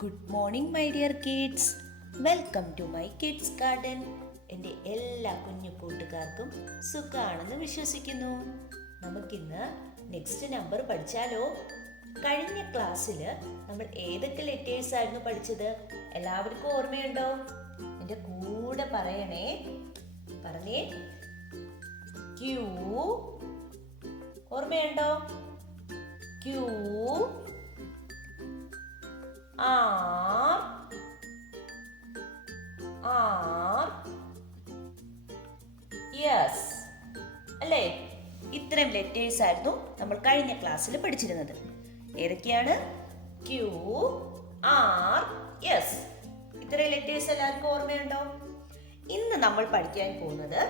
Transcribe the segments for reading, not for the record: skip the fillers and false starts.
Good morning my dear kids. Welcome to my kids garden. എൻ്റെ എല്ലാ കുഞ്ഞു കൂട്ടുകാർക്കും സുഖമാണെന്ന് വിശ്വസിക്കുന്നു. നമുക്കിന്ന് നെക്സ്റ്റ് നമ്പർ പഠിച്ചാലോ? കഴിഞ്ഞ ക്ലാസ്സിൽ നമ്മൾ ഏതൊക്കെ ലെറ്റേഴ്സ് ആയിരുന്നു പഠിച്ചത്? എല്ലാവർക്കും ഓർമ്മയുണ്ടോ? എൻ്റെ കൂടെ പറയണേ. പറഞ്ഞേ. ക്യൂ. ഓർമ്മയുണ്ടോ? ക്യൂ, R, yes അല്ലേ? ഇത്രയും ലെറ്റേഴ്സ് ആയിരുന്നു നമ്മൾ കഴിഞ്ഞ ക്ലാസ്സിൽ പഠിച്ചിരുന്നത്. ഏതൊക്കെയാണ്? Q, R, S. ഇത്രയും ലെറ്റേഴ്സ് എല്ലാവർക്കും ഓർമ്മയുണ്ടോ? ഇന്ന് നമ്മൾ പഠിക്കാൻ പോകുന്നത്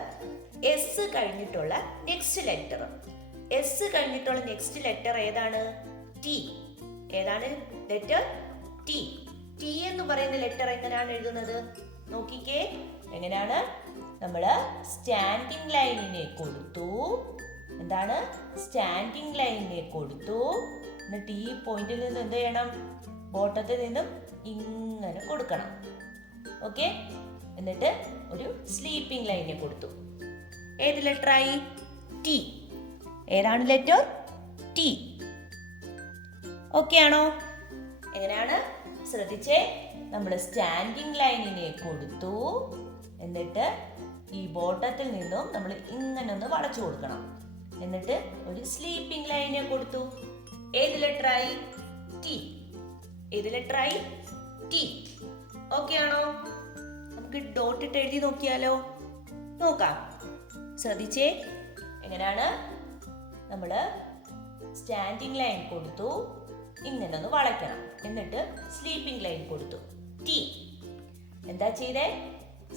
എസ് കഴിഞ്ഞിട്ടുള്ള നെക്സ്റ്റ് ലെറ്റർ. എസ് കഴിഞ്ഞിട്ടുള്ള നെക്സ്റ്റ് ലെറ്റർ ഏതാണ്? ടി. ഏതാണ് ലെറ്റർ? ടി. ടി എന്ന് പറയുന്ന ലെറ്റർ എങ്ങനെയാണ് എഴുതുന്നത്? നോക്കിക്കേ. എങ്ങനെയാണ്? നമ്മൾ സ്റ്റാൻഡിങ് ലൈനിനെ കൊടുത്തു. എന്താണ്? സ്റ്റാൻഡിങ് ലൈനിനെ കൊടുത്തു. എന്നിട്ട് ഈ പോയിന്റിൽ നിന്ന് എന്ത് ചെയ്യണം? ബോട്ടത്തിൽ നിന്നും ഇങ്ങനെ കൊടുക്കണം. ഓക്കെ. എന്നിട്ട് ഒരു സ്ലീപ്പിംഗ് ലൈനിനെ കൊടുത്തു. ഏത് ലെറ്ററായി? ടി. ഏതാണ് ലെറ്റർ? ടി. ഓക്കെ ആണോ? എങ്ങനെയാണ്? ശ്രദ്ധിച്ചേ. നമ്മൾ സ്റ്റാൻഡിങ് ലൈനിനെ കൊടുത്തു. എന്നിട്ട് ഈ ബോട്ടത്തിൽ നിന്നും നമ്മൾ ഇങ്ങനെ ഒന്ന് വളച്ചു കൊടുക്കണം. എന്നിട്ട് ഒരു സ്ലീപ്പിംഗ് ലൈനിനെ കൊടുത്തു. ഏത് ലെറ്ററായി? ടി. ഏത് ലെറ്ററായി? ടി. ഓക്കെ ആണോ? നമുക്ക് ഡോട്ട് ഇട്ട് എഴുതി നോക്കിയാലോ? നോക്കാം. ശ്രദ്ധിച്ചേ. എങ്ങനെയാണ്? നമ്മൾ സ്റ്റാൻഡിംഗ് ലൈൻ കൊടുത്തു. ഇങ്ങനെ ഒന്ന് വളയ്ക്കണം. എന്നിട്ട് സ്ലീപ്പിംഗ് ലൈൻ കൊടുത്തു. ടി. എന്താ ചെയ്തേ?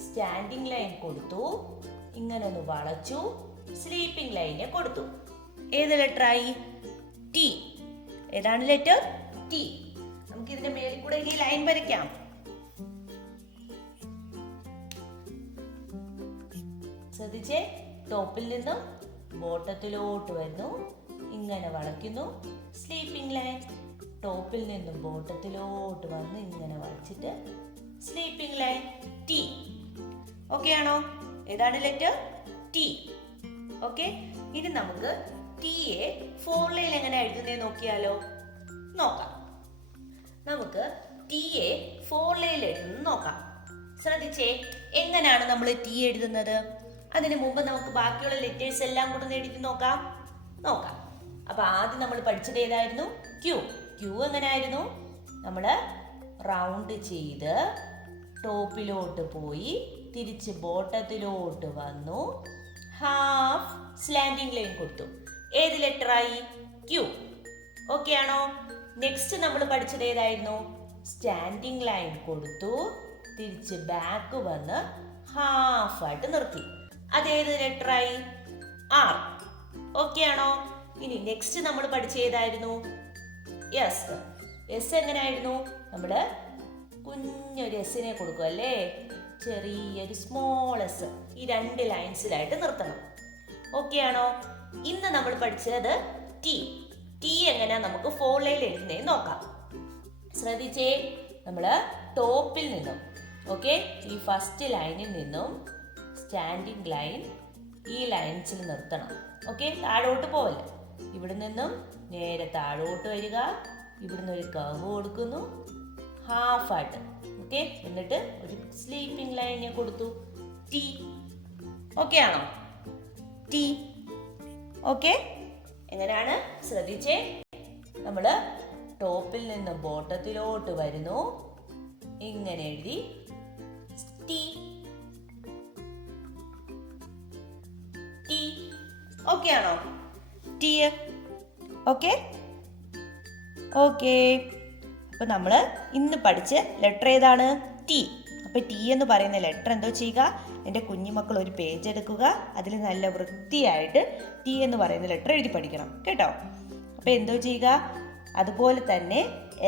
സ്റ്റാൻഡിംഗ് ലൈൻ കൊടുത്തു, ഇങ്ങനെ ഒന്ന് വളച്ചു, സ്ലീപ്പിംഗ് ലൈനെ കൊടുത്തു. ഏത് ലെറ്ററായി? ടി. ഏതാണ് ലെറ്റർ? ടി. നമുക്ക് ഇതിന്റെ മേളിൽ കൂടെ ഈ ലൈൻ വരയ്ക്കാം. ശ്രദ്ധിച്ചേ. ടോപ്പിൽ നിന്നും ബോട്ടത്തിലോട്ട് വരുന്നു, ഇങ്ങനെ വളയ്ക്കുന്നു, സ്ലീപ്പിംഗ് ലൈൻ. ടോപ്പിൽ നിന്നും ബോട്ടത്തിലോട്ട് വന്ന് ഇങ്ങനെ വളച്ചിട്ട് സ്ലീപ്പിംഗ് ലൈൻ. ടി. ഓക്കെ ആണോ? ഏതാണ് ലെറ്റർ? ടി. ഓക്കെ. ഇനി നമുക്ക് ടിയെ ഫോർ ലൈൻ എങ്ങനെ എഴുതുന്നേ നോക്കിയാലോ? നോക്കാം. നമുക്ക് ടിയെ ഫോർ ലൈൻ എഴുതുന്നത് നോക്കാം. ശ്രദ്ധിച്ചേ. എങ്ങനെയാണ് നമ്മൾ ടി എഴുതുന്നത്? അതിനു മുമ്പ് നമുക്ക് ബാക്കിയുള്ള ലെറ്റേഴ്സ് എല്ലാം കൂടെ എഴുതി നോക്കാം. അപ്പൊ ആദ്യം നമ്മൾ പഠിച്ചത് ഏതായിരുന്നു? ക്യൂ. ക്യൂ എങ്ങനെയായിരുന്നു? നമ്മൾ റൗണ്ട് ചെയ്ത് ടോപ്പിലോട്ട് പോയി തിരിച്ച് ബോട്ടത്തിലോട്ട് വന്നു, ഹാഫ് സ്ലാൻഡിംഗ് ലൈൻ കൊടുത്തു. ഏത് ലെറ്ററായി? ക്യൂ. ഓക്കെ ആണോ? നെക്സ്റ്റ് നമ്മൾ പഠിച്ചത് ഏതായിരുന്നു? സ്റ്റാൻഡിംഗ് ലൈൻ കൊടുത്തു, തിരിച്ച് ബാക്ക് വന്ന് ഹാഫ് ആയിട്ട് നിർത്തി. അതേത് ലെറ്ററായി? ആർ. ഓക്കെ ആണോ? ഇനി നെക്സ്റ്റ് നമ്മൾ പഠിച്ച ഏതായിരുന്നു? എസ്. എസ് എങ്ങനെയായിരുന്നു? നമ്മൾ കുഞ്ഞൊരു എസിനെ കൊടുക്കും അല്ലേ? ചെറിയൊരു സ്മോൾ എസ് ഈ രണ്ട് ലൈൻസിലായിട്ട് നിർത്തണം. ഓക്കെ ആണോ? ഇന്ന് നമ്മൾ പഠിച്ചത് ടി. ടി എങ്ങനെയാ നമുക്ക് ഫോർ ലൈൻ എഴുതുന്നേ നോക്കാം. ശ്രദ്ധിച്ചേ. നമ്മൾ ടോപ്പിൽ നിന്നും ഈ ഫസ്റ്റ് ലൈനിൽ നിന്നും സ്റ്റാൻഡിംഗ് ലൈൻ ഈ ലൈൻസിൽ നിർത്തണം. താഴോട്ട് പോവല്ലേ. ഇവിടെ നിന്നും നേരെ താഴോട്ട് വരിക. ഇവിടുന്ന് ഒരു കർവ് കൊടുക്കുന്നു, ഹാഫായിട്ട്. എന്നിട്ട് ഒരു സ്ലീപ്പിംഗ് ലൈനെ കൊടുത്തു. ടി. ഓക്കെ ആണോ? ടി. ഓക്കെ. എങ്ങനെയാണ്? ശ്രദ്ധിച്ചേ. നമ്മൾ ടോപ്പിൽ നിന്ന് ബോട്ടത്തിലോട്ട് വരുന്നു, ഇങ്ങനെ എഴുതി ടി. ടി. ഓക്കെ ആണോ? ടി. ഓക്കെ. അപ്പൊ നമ്മൾ ഇന്ന് പഠിച്ച ലെറ്റർ ഏതാണ്? ടി. അപ്പൊ ടി എന്ന് പറയുന്ന ലെറ്റർ എന്തോ ചെയ്യുക? എൻ്റെ കുഞ്ഞുമക്കൾ ഒരു പേജ് എടുക്കുക, അതിൽ നല്ല വൃത്തിയായിട്ട് ടി എന്ന് പറയുന്ന ലെറ്റർ എഴുതി പഠിക്കണം കേട്ടോ. അപ്പൊ എന്തോ ചെയ്യുക? അതുപോലെ തന്നെ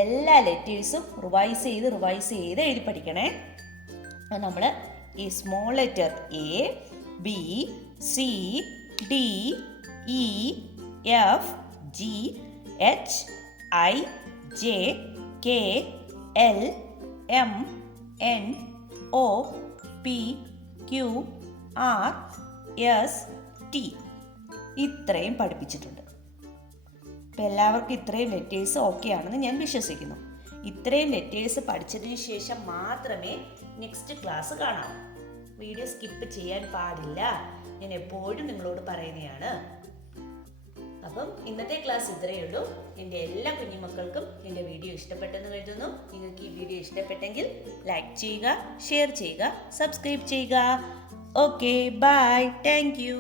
എല്ലാ ലെറ്റേഴ്സും റിവൈസ് ചെയ്ത് എഴുതി പഠിക്കണേ. നമ്മൾ ഈ small letter A, B, C, D, E, F, G, H, I, J, K, L M N O P Q R S T ഇത്രയും പഠിപ്പിച്ചിട്ടുണ്ട്. അപ്പം എല്ലാവർക്കും ഇത്രയും ലെറ്റേഴ്സ് ഓക്കെ ആണെന്ന് ഞാൻ വിശ്വസിക്കുന്നു. ഇത്രയും ലെറ്റേഴ്സ് പഠിച്ചതിന് ശേഷം മാത്രമേ നെക്സ്റ്റ് ക്ലാസ് കാണാവൂ. വീഡിയോ സ്കിപ്പ് ചെയ്യാൻ പാടില്ല. ഞാൻ എപ്പോഴും നിങ്ങളോട് പറയുന്നതാണ്. അപ്പം ഇന്നത്തെ ക്ലാസ് ഇത്രയേ ഉള്ളൂ. എൻ്റെ എല്ലാ കുഞ്ഞുമക്കൾക്കും എൻ്റെ വീഡിയോ ഇഷ്ടപ്പെട്ടെന്ന് കരുതുന്നു. നിങ്ങൾക്ക് ഈ വീഡിയോ ഇഷ്ടപ്പെട്ടെങ്കിൽ ലൈക്ക് ചെയ്യുക, ഷെയർ ചെയ്യുക, സബ്സ്ക്രൈബ് ചെയ്യുക. Okay, bye, thank U.